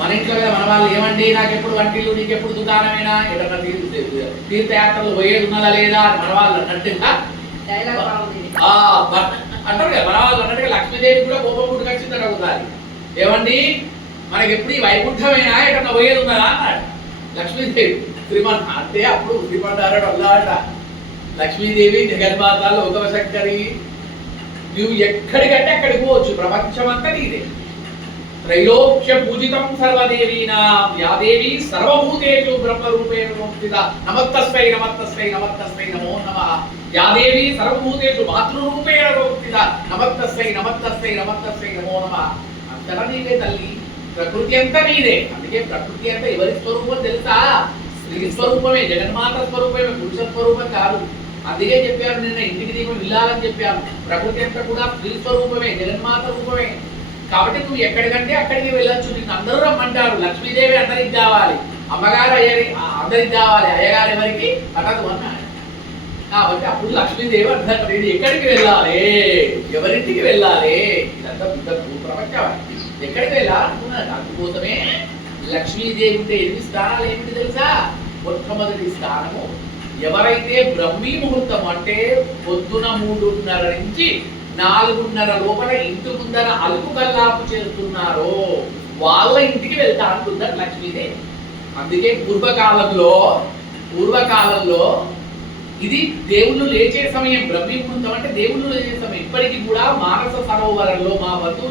మన ఇంట్లో మీద మన వాళ్ళు ఏమండి నాకు ఎప్పుడు వంటిల్లు నీకు ఎప్పుడు దుకాణమేనా ఏదన్నా తీర్థయాత్రలు పోయేది ఉన్నదా లేదా అని మన వాళ్ళు అన్నట్టుగా అంటారు కదా. మన వాళ్ళు అన్నట్టుగా లక్ష్మీదేవి కూడా కోపం పుట్టుకొచ్చిందట ఒకసారి. ఏమండి మనకి ఎప్పుడు ఈ వైకుంఠమైనా ఎక్కడన్నా పోయేది ఉన్నదా అన్నాడు లక్ష్మీదేవి. శ్రీమన్ అంటే అప్పుడు శ్రీమంటారాడు అల్లాట లక్ష్మీదేవి జగన్మాత లోకవ శంకరి నువ్వు ఎక్కడికంటే అక్కడికి పోవచ్చు, ప్రపంచం అంతా నీదే. త్రైలోక్య పూజితం సర్వదేవీనా యాదేవి సర్వభూతేషు బ్రహ్మరూపేణ సంస్థిత నమస్తస్మై నమస్తస్మై నమస్తస్మై నమో నమః యాదేవి సర్వభూతేషు మాతృరూపేణ సంస్థిత నమస్తస్మై నమస్తస్మై నమస్తస్మై నమో నమః. అంతటా నీవే తల్లి, ప్రకృతి అంతా నీదే. అందుకే ప్రకృతి అంతా ఎవరి స్వరూపం తెలుసా? స్త్రీ స్వరూపమే, జగన్మాత స్వరూపమే, పురుష స్వరూపం కాదు. అందుకే చెప్పాను నిన్న ఇంటికి దీపం ఇల్లాలని చెప్పాను. ప్రకృతి అంతా కూడా స్త్రీ స్వరూపమే, జగన్మాత రూపమే. కాబట్టి నువ్వు ఎక్కడికంటే అక్కడికి వెళ్ళొచ్చు. నిన్ను అందరూ రమ్మంటారు. లక్ష్మీదేవి అందరికి కావాలి, అమ్మగారు అందరికి కావాలి, అయ్యగారు ఎవరికి అటదు అన్నాడు. కాబట్టి అప్పుడు లక్ష్మీదేవి అంటారు నేను ఎక్కడికి వెళ్ళాలి, ఎవరింటికి వెళ్ళాలి, ఇదంతా ప్రపంచం ఎక్కడికి వెళ్ళాలనుకున్నాను. అందుకోసమే లక్ష్మీదేవి ఉంటే 8 స్థానాలు ఏమిటి తెలుసా? మొట్టమొదటి స్థానము ఎవరైతే బ్రహ్మీ ముహూర్తం అంటే పొద్దున 3:30 నుంచి 4:30 లోపల ఇంటి ముందర అలుపు కల్లాపు చేస్తున్నారో వాళ్ళ ఇంటికి వెళ్తా అంటున్నారు లక్ష్మీదేవి. అందుకే పూర్వకాలంలో ఇది దేవుళ్ళు లేచే సమయం. బ్రహ్మీ ముహూర్తం అంటే దేవుళ్ళు లేచే సమయం. ఇప్పటికీ కూడా మానస సరోవరంలో మా బంధువులు